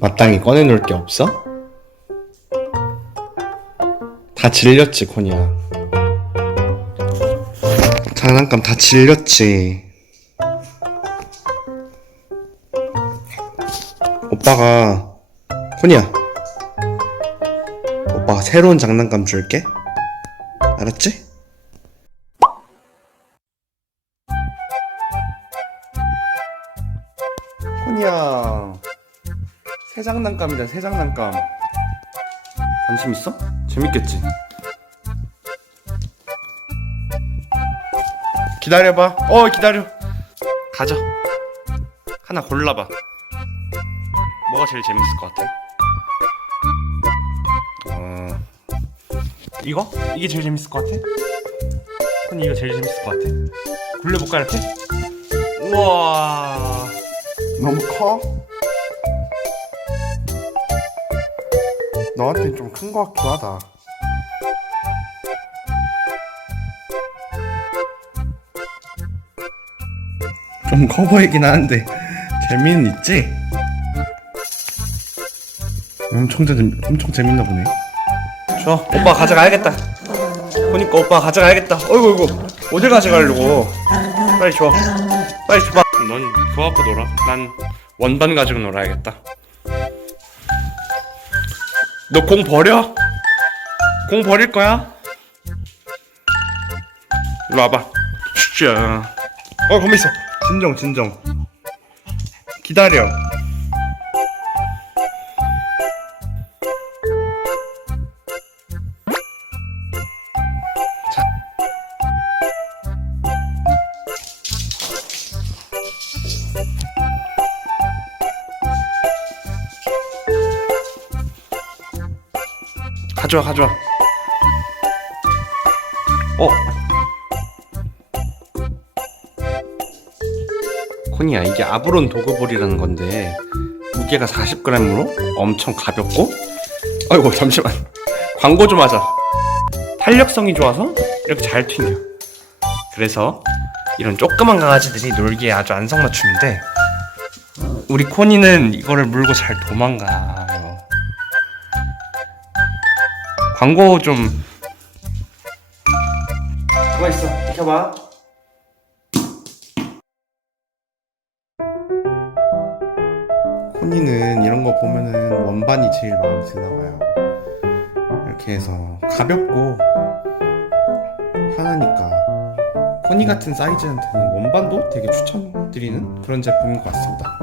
마땅히 꺼내놓을 게 없어? 다 질렸지 코니야 장난감 다 질렸지. 오빠가 코니야 오빠가 새로운 장난감 줄게. 알았지? 코니야 새 장난감이다 새 장난감 관심 있어? 재밌겠지? 기다려봐 어 기다려 가져 하나 골라봐 뭐가 제일 재밌을 것 같아? 어... 이거? 이게 제일 재밌을 것 같아? 코니 이거 제일 재밌을 것 같아? 굴려볼까 이렇게? 우와 너무 커? 너한테는 좀 큰 것 같기도 하다. 좀 커 보이긴 하는데 재미는 있지? 엄청 재 엄청 재밌나 보네. 줘, 오빠 가져가야겠다. 보니까 오빠 가져가야겠다. 어이구 어이구 어딜 가져가려고? 빨리 줘. 빨리 줘봐. 넌 그거 갖고 놀아. 난 원반 가지고 놀아야겠다. 너 공 버려? 공 버릴 거야? 일로 와봐. 슈야. 어, 가만 있어. 진정, 진정. 기다려. 가져와, 가져와. 어? 코니야, 이게 아브론 도그볼이라는 건데 무게가 40g으로 엄청 가볍고? 아이고 잠시만. 광고 좀 하자. 탄력성이 좋아서 이렇게 잘 튕겨. 그래서 이런 조그만 강아지들이 놀기에 아주 안성맞춤인데 우리 코니는 이거를 물고 잘 도망가 광고 좀. 가만 있어. 비켜봐. 코니는 이런 거 보면은 원반이 제일 마음에 드나 봐요. 이렇게 해서 가볍고 편하니까. 코니 같은 사이즈한테는 원반도 되게 추천드리는 그런 제품인 것 같습니다